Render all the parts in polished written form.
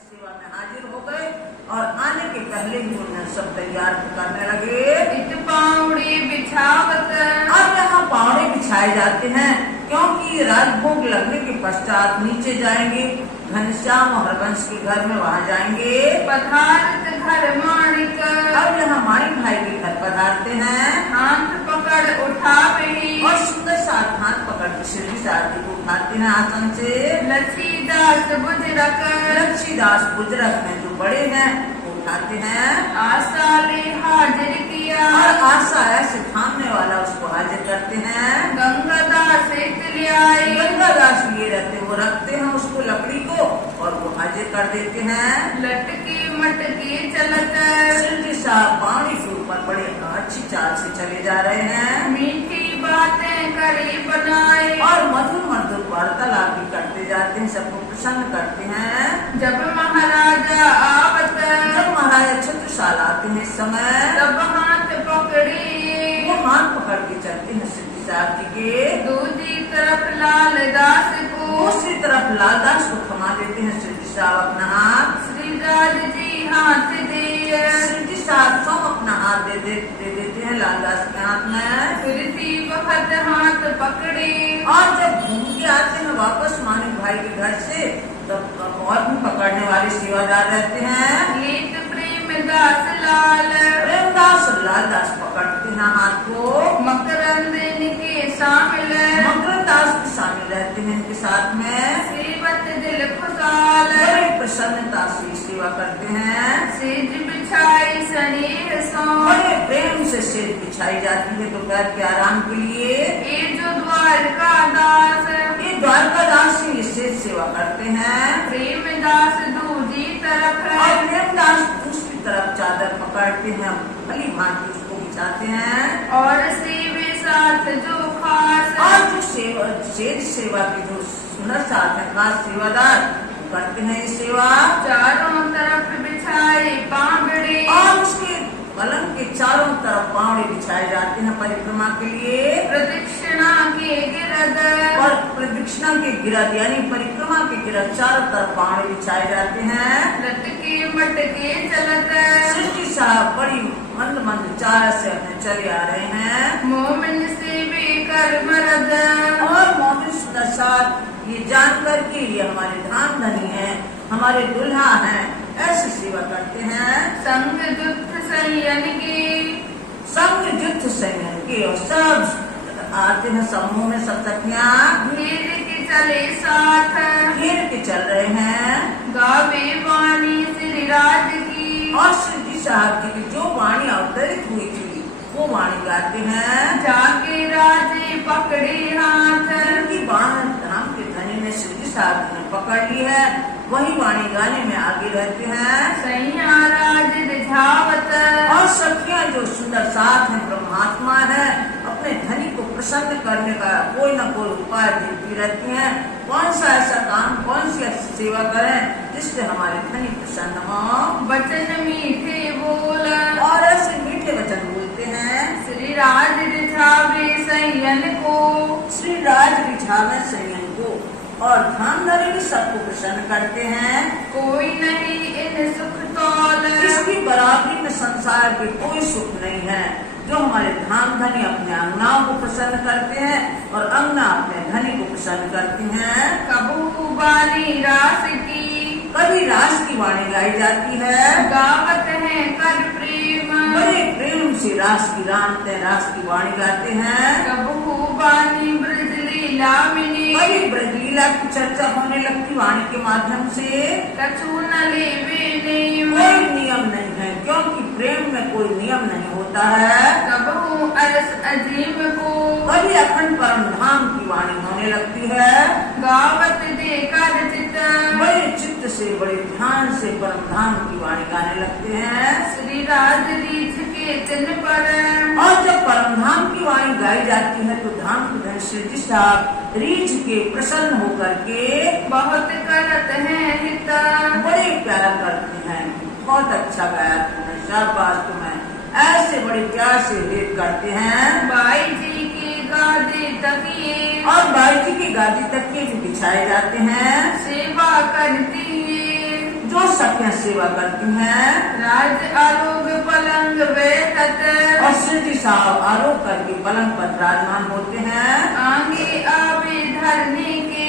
सेवा में हाजिर हो गए और आने के पहले ही उन्हें सब तैयार करने लगे। पावड़े बिछावत, अब यहाँ पावड़े बिछाए जाते हैं क्योंकि राजभोग लगने के पश्चात नीचे जाएंगे, घनश्याम और हरवंश के घर में वहाँ जाएंगे। पधारत घर माणिक, अब यहाँ माणिक भाई के घर पधारते हैं, हाथ पकड़ उठावे, और सुंदर साथ हाथ पकड़ के श्री शादी को उठाते हैं आसन से। लक्ष्मीदास बुजरक, लक्ष्मीदास बुजुर्ग हैं जो बड़े हैं वो उठाते हैं, आशा ले हाजिर किया, और आशा ऐसे थामने वाला उसको हाजिर करते हैं। गंगादास इतलियाई, गंगादास लिए रहते वो रखते हैं उसको लकड़ी को और वो हाजिर कर देते हैं। लटकी मटकी चलत, श्री साहब पानी के ऊपर बड़े अच्छी चाल से चले जा रहे हैं, मीठी बातें करी बनाए, और मधुर मधुर वार्तालाप भी करते जाते हैं, सबको प्रसन्न करते हैं। जब महाराजा आवत, जब महाराजा छत्रसाल आते हैं इस समय, तब हाथ पकड़ी, वो हाथ पकड़ के चलते हैं सिद्धि साहब जी के। दूसरी तरफ लालदास को, दूसरी तरफ लालदास को थमा देते हैं सिद्धि साहब अपना हाथ। श्री राज जी हाथ दिए, सिद्धि साहब सब अपना हाथ दे देते हैं लालदास के हाथ में। फिरती वक्त हाथ पकड़े, और जब घूम के आते हैं वापस मानिक भाई के घर से, तब और भी पकड़ने वाले सेवादार रहते हैं। गीत प्रेमदास लाल, प्रेमदास और लालदास पकड़ते हैं हाथ को। मकरंद इनके शामिल, मकरदास भी शामिल रहते हैं इनके साथ में। सेवत दिल खुशाल, बड़ी प्रसन्नता से सेवा करते हैं। सेज बिछाई स्नेह सो, बड़े प्रेम से सेज बिछाई जाती है दोपहर के आराम के लिए। ये जो द्वारका दास, ये द्वारकादास ही सेज सेवा करते हैं। प्रेमदास दूजी तरफ, और प्रेमदास दूसरी तरफ चादर पकड़ते हैं, भली भांति उसको बिछाते हैं। और सेवे साथ जो खास, और जो सेज सेवा के जो सुंदर साथ है खास सेवादार करते हैं ये सेवा। चारों तरफ बिछाए पांगड़े, और उसके पलंग के चारों तरफ पावड़े बिछाए जाते हैं परिक्रमा के लिए। प्रदक्षिणा के गिरद, और प्रदक्षिणा के गिरद यानी परिक्रमा के गिरद चारों तरफ पावड़े बिछाए जाते हैं। लटके मटके चलत, सृष्टि साहब बड़ी मंद मंद चाल से अपने चले आ रहे हैं। मोमिन से बेकर मरद, और मोमिन सुंदर साथ ये जानकर के ये हमारे धाम धनी है, हमारे दुल्हा हैं, ऐसी सेवा करते हैं। संग दुख संयन के, संग युद्ध संयन के, और सब आते हैं समूह में सब सखियां घेर के चले साथ, घेर के चल रहे हैं। गावे वाणी श्री राज की, और सिद्धि साहब जी की जो वाणी अवतरित हुई थी वो वाणी गाते हैं। जाके राजे पकड़े हाथ, जिनकी बाण धाम के धनी ने सिद्धि साहब जी ने पकड़ ली है वही वाणी गाने में आगे रहते हैं। सैया राज रिझावत, और सखियां जो सुंदर साथ है ब्रह्मात्मा है, अपने धनी को प्रसन्न करने का कोई न कोई उपाय देती रहती हैं। कौन सा ऐसा काम, कौन सी ऐसी सेवा करें जिससे हमारे धनी प्रसन्न हो। वचन मीठे बोल, और ऐसे मीठे वचन बोलते हैं। श्री राज रिझावे सैयन को, श्री राज रिझावे सैयन को, और धाम धनी भी सबको प्रसन्न करते हैं। कोई नहीं इन सुख तौल, इसकी बराबरी में संसार के कोई सुख नहीं है। जो हमारे धाम धनी अपने अंगनाओं को प्रसन्न करते हैं और अंगना अपने धनी को प्रसन्न करती हैं। कबू बाली रास की, कभी रास की वाणी गाई जाती है। गावत है कर प्रेम, बड़े प्रेम से रास की रास की वाणी गाते हैं। कबू बानी ब्रज लीला मिनी, बड़ी ब्रज लीला की चर्चा होने लगती वाणी के माध्यम से। कछु न लेवे नेम, कोई नियम नहीं है क्योंकि प्रेम में कोई नियम नहीं होता है। कबहू अरस अजीम को, कभी अखंड परम धाम की वाणी होने लगती है। गावत देकर चित, बड़े चित्त से बड़े ध्यान से परम धाम की वाणी गाने लगते हैं। श्री राज रीछ के चिन्ह पर, और जब परम धाम की वाणी गाई जाती है तो धाम के धनी श्री साहब रीछ के प्रसन्न होकर के बहुत करत है हित, बड़े प्यार करते हैं। बहुत अच्छा गाया तुमने, शाबाश तुम्हें, ऐसे बड़े प्यार से लेप करते हैं। बाई जी के गादे तकिए, और बाई जी की गादी तकिए भी बिछाए जाते हैं। सेवा करती है, जो सखियां सेवा करती हैं। राज आरोग्य पलंग बैठत, और श्री जी साहब आरोप करके पलंग पर विराजमान होते हैं। आगे आवे धरने के,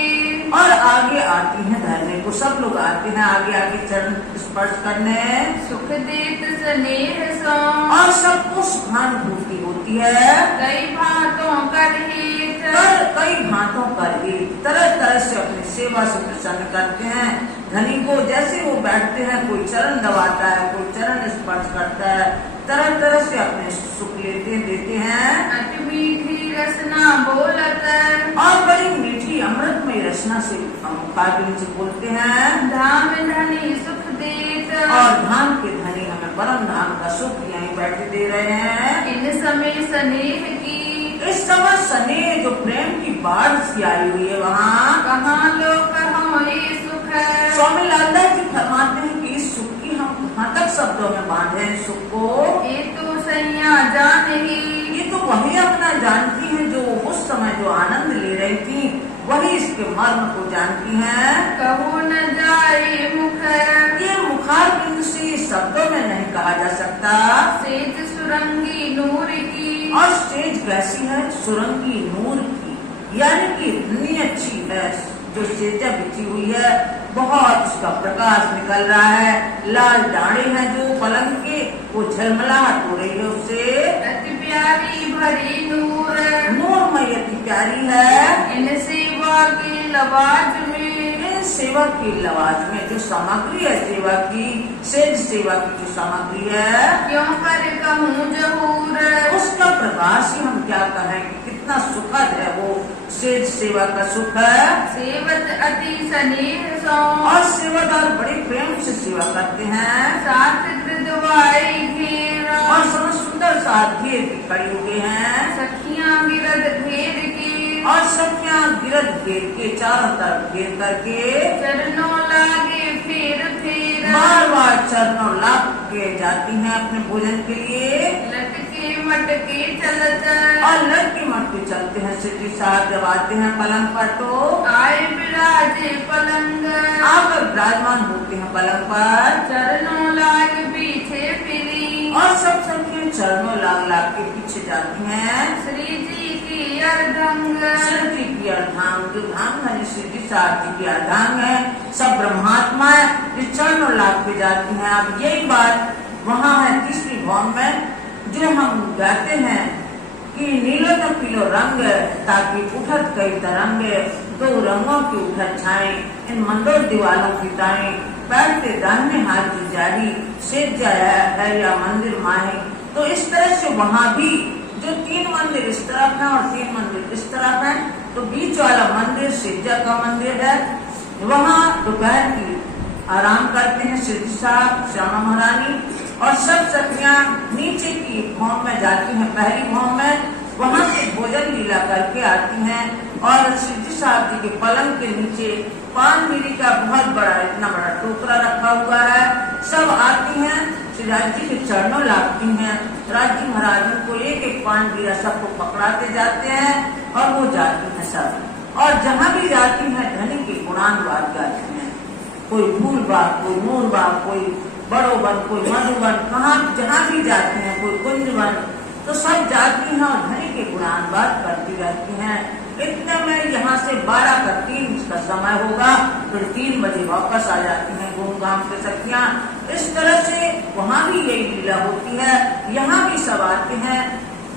और आगे आती हैं धरने को, सब लोग आते हैं आगे आगे चरण स्पर्श करने। सुख देत स्नेह सो, और सबको सुखानुभूति होती है। कई भांतों कर हित, कई भांतों पर भी तरह तरह से अपनी सेवा से प्रसन्न करते हैं धनी को। जैसे वो बैठते हैं, कोई चरण दबाता है, कोई चरण स्पर्श करता है, तरह तरह से अपने सुख देते हैं। अति मीठी रसना बोलत, और बड़ी मीठी अमृतमय रचना से मुखाग्नि से बोलते हैं। धाम धनी सुख देत, और धाम के धनी हमें परम धाम का सुख यहीं बैठे दे रहे हैं। इन समय स्नेह की, इस समय स्नेह जो प्रेम की बाढ़ सी आई हुई है वहाँ। कहाँ लोग कहो ये सुख है, स्वामी लालदास जी फरमाते हैं कि इस सुख की हम कहाँ तक शब्दों में बांधे इस सुख को। ये तो सैया जान ही, ये तो वही अपना जानती हैं जो उस समय जो आनंद ले रही थी, वही इसके मर्म को जानती हैं। कहो न जाए मुख, ये मुखार बिंदु से शब्दों में नहीं कहा जा सकता। सेज सुरंगी नूर की, और स्टेज कैसी है? सुरंगी नूर की, यानी कि इतनी अच्छी है जो सेजा बिछी हुई है, बहुत उसका प्रकाश निकल रहा है। लाल डांडे हैं जो पलंग के, वो झलमलाहट हो रही है उससे। अति प्यारी भरी नूर, नूरमय अति प्यारी है। इन सेवा के लवाज में, इन सेवा की लवाज में जो सामग्री है सेवा की, सेज सेवा की जो सामग्री है, क्यों कर कहूँ जहूर, उसका प्रकाश ही हम क्या कहें कि कितना सुखद है वो सेज सेवा का सुख है। सेवत अति स्नेह सो, और सेवादार बड़े प्रेम से सेवा करते हैं। साथ हृदय घेरा, और समझ सुंदर साथ घेर के खड़ी हुए हैं। सखियां गिरद घेर के, और सखियां गिरद घेर के चारों तरफ घेर करके चरणों लागे फेर फेर, बार बार चरणों लाग के जाती हैं अपने भोजन के लिए। लटके मटके चलत, और लड़के मटके चलते हैं। सिद्धि साहब जब आते हैं पलंग पर तो आए विराजे पलंग, आकर विराजमान होते हैं पलंग पर। चरणों लाग पीछे फिरी, और सब सखियां चरणों लाग लाग के पीछे जाती हैं। श्री जी की अर्धंग, श्री जी की अर्धांग, जो धाम है श्री जी साहब जी की अर्धांग है, सब ब्रह्मात्मा है, जो चरणों लाग के जाती हैं। अब यही बात वहाँ है तीसरी भौम में जो हम गाते हैं कि नीलो न पीलो रंग ताकि उठत कई तरंग, दो रंगों की उठत छाए इन मंदोर दीवालों की ताए, बैठते दाहिने हाथ की जारी सेज जाया है या मंदिर माहे। तो इस तरह से वहाँ भी जो 3 मंदिर इस तरफ है और 3 मंदिर इस तरफ है, तो बीच वाला मंदिर सेजा का मंदिर है। वहाँ दोपहर की आराम करते हैं सिद्धि साहब, श्यामा महारानी और सब सखियां नीचे की भौम में जाती हैं, पहली भौम में, वहाँ से भोजन लीला करके आती हैं। और सिद्धि साहब जी के पलंग के नीचे पान बीड़ी का बहुत बड़ा इतना बड़ा टोकरा रखा हुआ है। सब आती हैं, श्री राज जी के चरणों लागती हैं। राज जी महाराज को एक एक पान बीड़ा सबको पकड़ाते जाते हैं और वो जाती हैं सब। और जहाँ भी जाती हैं धनी के गुणानुवाद गाती हैं। कोई फूल बाग, कोई मोर बाग, कोई बड़ो वन, कोई मधुबन, कहाँ जहाँ भी जाते हैं, कोई कुंज वन, तो सब जाती हैं और धनी के गुणानुवाद करती रहती हैं। इतने में यहाँ से 12 का 3 का समय होगा, फिर 3 बजे वापस आ जाती हैं घूम घाम के सखियां। इस तरह से वहाँ भी यही लीला होती है। यहाँ भी सब आते हैं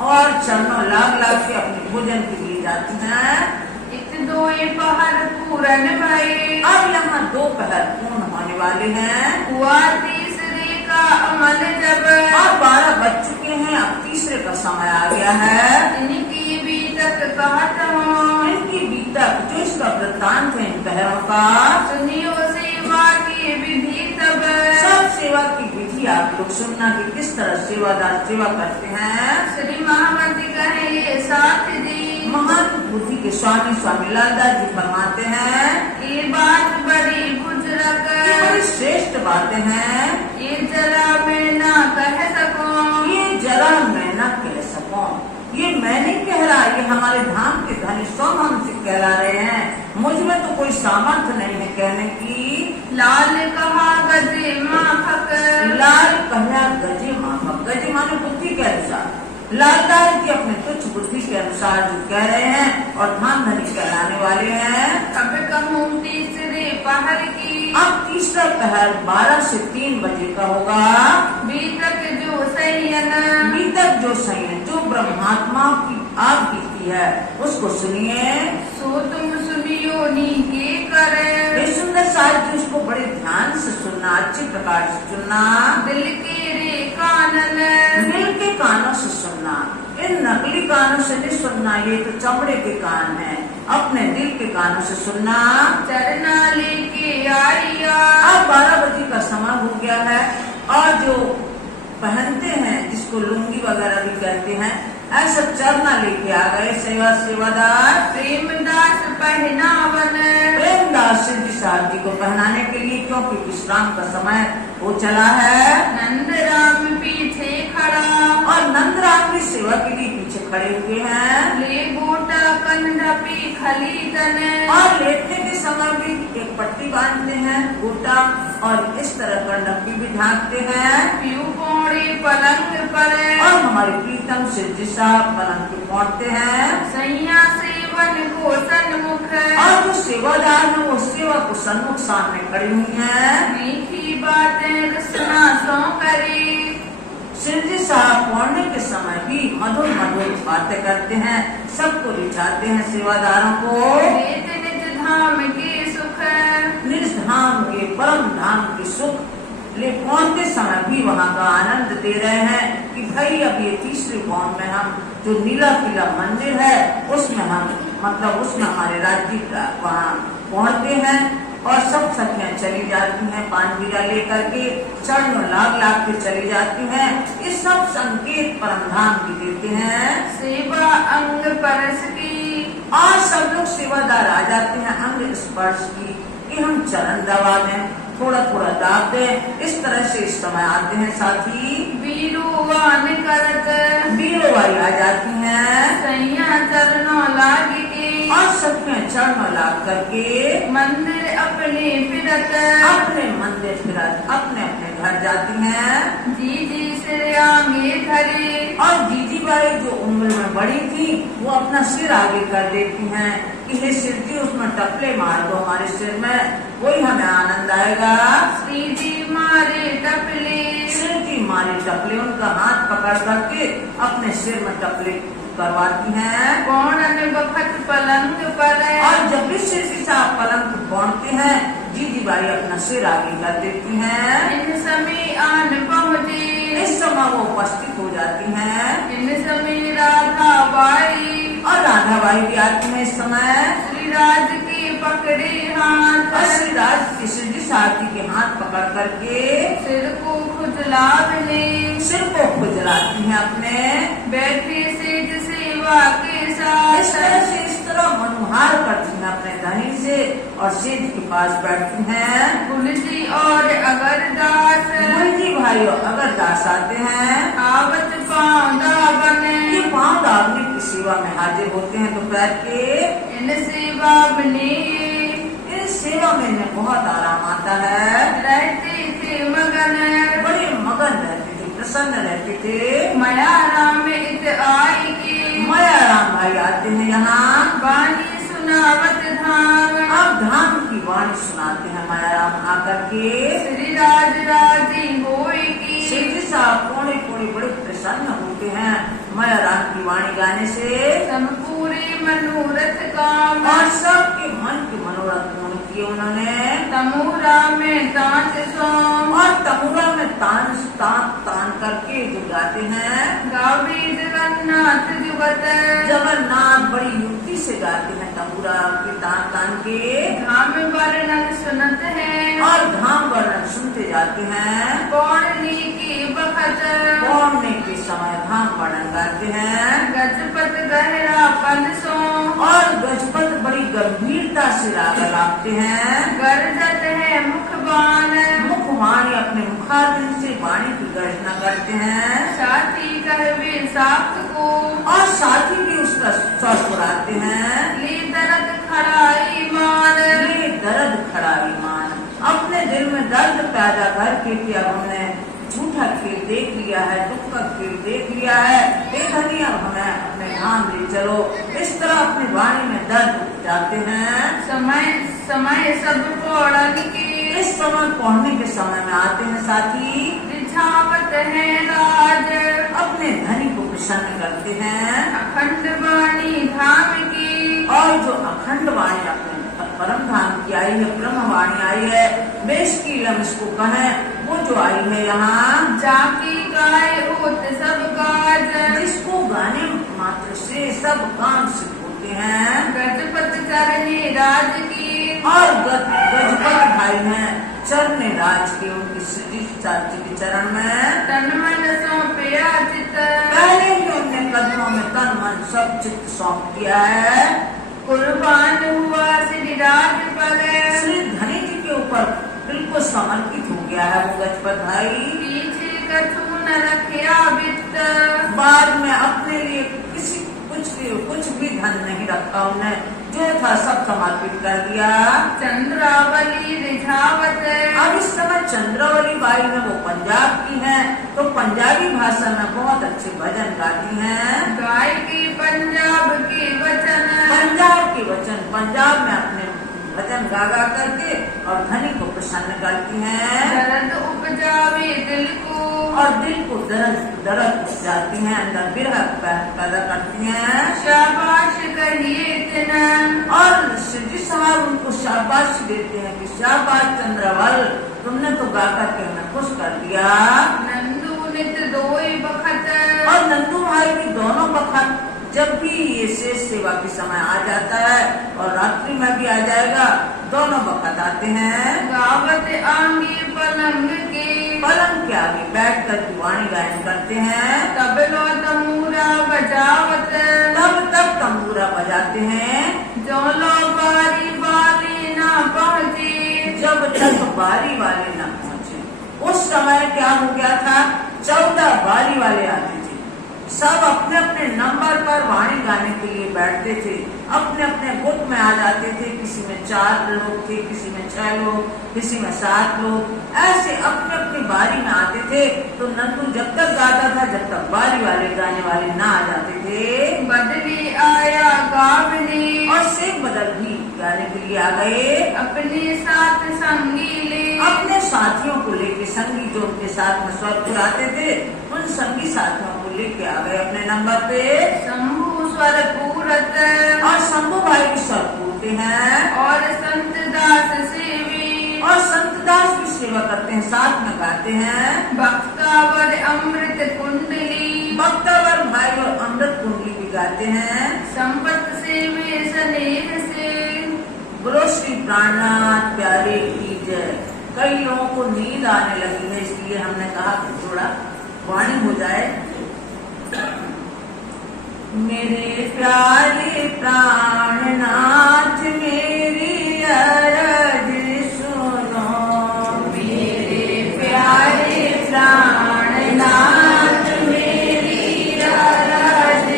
और चरणों लाग लाग के अपने भोजन के लिए जाती हैं। इत दो पहर पूरन भये, अब यहाँ 2 पहर पूर्ण होने वाले हैं। हुआ तीसरे का अमल जब, अब 12 बज चुके हैं, अब तीसरे का समय आ गया है। इनकी बीतक कहत हूँ, इनकी बीतक जो इसका वृत्तांत है इन पहरों का, सुनियो सेवा की विधि तब, सब सेवा की विधि आप लोग सुनना कि किस तरह सेवादार सेवा करते हैं। श्री महामती कहे साथ जी, महान बुद्धि के स्वामी स्वामी लालदास जी फरमाते हैं, ये बात बड़ी बुजुर्ग, ये बड़ी श्रेष्ठ बातें हैं, ये जरा मैं ना कह सकूं, ये जरा मैं न कह सकूं। ये मैं नहीं कह रहा, ये हमारे धाम के धनी स्वयं हमसे कहला रहे हैं। मुझ में तो कोई सामर्थ्य नहीं है कहने की। लाल कहा गजे माफक। लाल कहया गजे माफक, गजे माने बुद्धि के अनुसार, लालदार की अपने तुच्छ बुद्धि के अनुसार जो कह रहे हैं और धाम धनी कहलाने वाले हैं। अब कहूँ तीसरे पहर की, अब तीसरा पहर 12 से 3 बजे का होगा। बीतक जो संयन, बीतक जो संयन, जो ब्रह्मात्मा की आग बीती है उसको सुनिए। सो तुम सुनियो नी के करे, ये सुंदर साहित्य उसको बड़े ध्यान से सुनना, अच्छे प्रकार से सुनना। दिल के रे कानन, दिल के कानों से सुनना, इन नकली कानों से नहीं सुनना, ये तो चमड़े के कान हैं, अपने दिल के कानों से सुनना। चरना लेके आइया, अब 12 बजे का समय हो गया है और जो पहनते हैं जिसको लुंगी वगैरह भी कहते हैं, ऐसा चरना लेके आ गए सेवादार। प्रेमदास पहनावन, प्रेमदास जी शादी को पहनाने के लिए, क्योंकि विश्राम का समय हो चला है। नंद राम पीछे खड़ा, और नंदराम भी सेवा के लिए पीछे खड़े हुए हैं। ले गोटा कंधा पे खली तने, और लेटने के समय भी एक पट्टी बांधते हैं गोटा, और इस तरह कंडक्की भी ढांकते हैं। प्यू पौड़े पलंग पर, और हमारे प्रीतम से जिसा पलंग पे पहुंचते हैं। सैया सेवन को सन्मुख, और जो सेवादार है वो सेवा को सन्मुख सामने खड़ी हुई है। मीठी बातें रसना सौ करे, शिवजी साहब पौड़ने के समय भी मधुर मधुर बातें करते हैं, सबको रिझाते हैं सेवादारों को। देते निज धाम के सुख, निज धाम के परम धाम के सुख ले पहुंचते समय भी वहाँ का आनंद दे रहे हैं कि भाई अब ये तीसरे गांव में हम जो नीला किला मंदिर है उसमें हम मतलब उसमें हमारे राज्य का वहाँ पहुंचते हैं। और सब सखियां चली जाती हैं पानवीरा लेकर के, चरणों लाग के चली जाती हैं। ये सब संकेत परम धाम की देते हैं। सेवा अंग परस की, और सब लोग सेवादार आ जाते हैं अंग स्पर्श की, कि हम चरण दबा दें, थोड़ा थोड़ा दाब दें। इस तरह से इस समय आते हैं साथी। वीरुवान करत, वीरवाई आ जाती हैं। सैया चरणों लागे के, और सखियां चरणों लाग करके मंदिर अपने फिरत, अपने मंदिर फिरत अपने अपने घर जाती हैं। जी सिर आगे धरे, और जीजी बाई जो उम्र में बड़ी थी वो अपना सिर आगे कर देती हैं कि हे सिर जी उसमें टपले मार दो हमारे सिर में, वही हमें आनंद आएगा। श्री जी मारे टपले, श्री जी मारे टपले, उनका हाथ पकड़ करके अपने सिर में टपले करवाती हैं। कौन बखत पलंग पर, और जब भी श्री जी साहब पलंग पर पहुंचते हैं जीजी बाई अपना सिर आगे कर देती हैं। इन समय आन पहुँचे, इस समय वो उपस्थित हो जाती हैं। इन समय राधा बाई, और राधा बाई भी आती हैं इस समय। श्री राज के पकड़े हाथ, और श्री राज श्री जी साहब जी के हाथ पकड़ करके सिर को खुजलावने, सिर को खुजलाती हैं अपने। बैठे सेज सेवा के साथ, इस तरह मनोहार करती हैं अपने धनी से और सेज के पास बैठती हैं। गुलजी और अगरदास, गुलजी भाई अगर दास आते हैं, आवत पांदा बने, ये पांव दागने की सेवा में हाजिर होते हैं दोपहर के। इन सेवा बने, इस सेवा में इन्हें बहुत आराम आता है। रहते थे मगन, बड़े मगन रहते थे, प्रसन्न रहते थे। माया राम इत आई के, माया राम भाई आते हैं यहाँ। वाणी सुनावत धाम, अब धाम की वाणी सुनाते हैं माया राम आकर के। श्री राज राजी होए की, श्री साहब कोने कोने बड़े प्रसन्न होते हैं माया राम की वाणी गाने से। सब पूरे मनोरथ काम, और सबके मन के मनोरथ पूर्ण किए उन्होंने। तमूरा में तांत सोम, और तमुरा में तान करके जो गाते हैं। गावे जगन्नाथ जुगत, जगन्नाथ बड़ी युक्ति से गाते हैं तमुरा के तान के। धाम वर्णन सुनत है, और धाम वर्णन सुनते जाते हैं। पौड़ने के बखत, पौड़ने के समय धाम वर्णन गाते हैं। गजपत गहरा पद सो, और गजपत बड़ी गंभीरता से राग लाते हैं। गरजत है मुखबान, मुखवाणी अपने मुखारबिंद से वाणी की गर्जना करते हैं। साथी कहवे साख को, और साथी भी उसका स्वर पुराते हैं। ले दर्द खड़ा ईमान, ये दर्द खड़ा ईमान, अपने दिल में दर्द पैदा करके कि अब हमने झूठा खेल देख लिया है, दुख का खेल देख लिया है, हे धनी अब हमें अपने धाम ले चलो। इस तरह अपनी वाणी में दर्द जाते हैं। समय समय सब पौड़न की इस समय पढ़ने के समय में आते हैं साथी, रिझावत है राज, अपने धनी को प्रसन्न करते हैं। अखंड वाणी धाम की, और जो अखंड वाणी अपने परम धाम की आई है, ब्रह्म वाणी आई है, बेश की लम इसको कहें, वो जो आई है यहाँ, जाकी गाय होत सब काज, जिसको गाने मात्र से सब काम सिद्ध होते हैं। गजपत चरणी राज की, और गजपत भाई हैं चरने राज के, उनकी श्री चाची के चरण में तन मन सौंपया चित, पहले ही उनने कदमों में तन मन सब चित्त सौंप दिया है। कुर्बान हुआ श्री राज पर, श्री धनी जी के ऊपर बिल्कुल समर्पित हो गया है वो गजपत भाई। पीछे कछु न रखया वित्त, बाद में अपने लिए कुछ भी धन नहीं रखा, उन्हें जो था सब समर्पित कर दिया। चंद्रावली रिझावत, अब इस समय चंद्रावली बाई है वो पंजाब की हैं, तो पंजाबी भाषा में बहुत अच्छे भजन गाती हैं। गाय की पंजाब की वचन, पंजाब के वचन पंजाब में अपने भजन गा गा करके और धनी को प्रसन्न करती हैं। दर्द उपजावे दिल को, और दिल को दर्द जाती हैं, अंदर विरह पैदा करती हैं। शाबाश कहिए इतना, और श्री साहब उनको शाबाश देते हैं कि शाबाश चंद्रवल, तुमने तो गा करके हमें खुश कर दिया। नंदू नित दोई बखत, और नंदू भाई भी दोनों बखत, जब भी ये शेष सेवा के समय आ जाता है और रात्रि में भी आ जाएगा, दोनों बखत आते हैं। गावत आंगी पलंग के, पलंग के आगे बैठ कर वाणी गायन करते हैं। तबलो तमूरा बजावत, तब तंबूरा बजाते हैं। जो लो बारी बारी ना पहुँची, जब तक बारी वाले न पहुँचे। उस समय क्या हो गया था, 14 बारी वाले आते थे, सब अपने अपने नंबर पर वाणी गाने के लिए बैठते थे, अपने अपने गुट में आ जाते थे। किसी में 4 लोग थे, किसी में 6 लोग, किसी में 7 लोग, ऐसे अपने अपनी बारी में आते थे। तो नंदू जब तक गाता था जब तक बारी वाले गाने वाले ना आ जाते थे। बदली आया गावनी, और शेख बदल भी गाने के लिए आ गए। अपने साथ संगी ले, अपने साथियों को लेके, संगी जो उनके साथ में स्वर पुराते थे, उन संगी साथियों को लेके आ गए अपने नंबर पे। शंभु स्वर पूरत, और शंभू भाई भी स्वर पूरते हैं। और संत दास सेवी, और संत दास भी सेवा करते हैं, साथ में गाते हैं। भक्तावर अमृत कुंडली, भक्तावर भाई और अमृत कुंडली भी गाते हैं। संपत से वे स्नेह से, बोलो श्री प्राणनाथ प्यारे की जय। कई लोगों को नींद आने लगी है, इसलिए हमने कहा कि थोड़ा वाणी हो जाए। मेरे प्यारे प्राणनाथ मेरी अरज सुनो, मेरे प्यारे प्राणनाथ मेरी अरज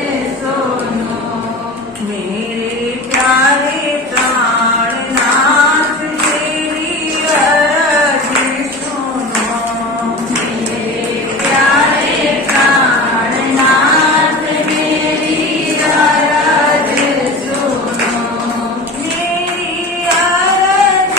सुनो, मेरे प्यारे प्राणनाथ मेरी अरज सुनो, मेरे प्यारे प्राणनाथ मेरी अरज सुनो, मेरी अरज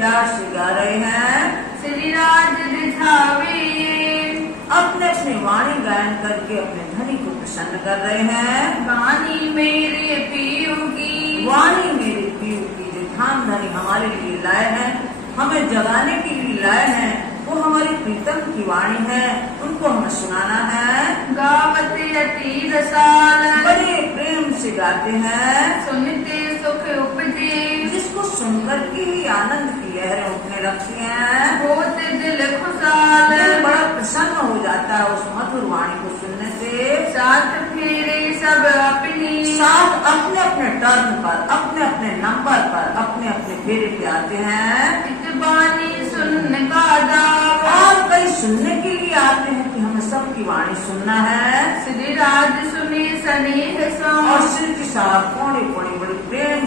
प्यार से गा रहे हैं। श्री राज दिखावे अपने अपने वाणी गायन करके अपने धनी को प्रसन्न कर रहे हैं। वाणी मेरे पियो की, वाणी मेरे पीर की जो धाम धनी हमारे लिए लाए हैं, हमें जगाने के लिए लाए हैं, वो हमारी प्रीतम की वाणी है, उनको हमें सुनाना है। गावते अति रसाल बड़े प्रेम से गाते हैं, सुनते सुख उपजे, जिसको सुनकर के ही आनंद की लहरें उठने लगती हैं। होत दिल खुशाल दिल बड़ा प्रसन्न हो जाता है उस मधुर वाणी को सुनने से। साथ फेरे सब अपनी, साथ अपने अपने टर्न पर, अपने अपने नंबर पर, अपने अपने फेरे पे आते हैं। बानी सुन का दाव और कई सुनने के लिए आते हैं कि हमें सबकी वाणी सुनना है। श्री राज सुने स्नेह सो और श्री जी साहब कोड़े कोड़े बड़े प्रेम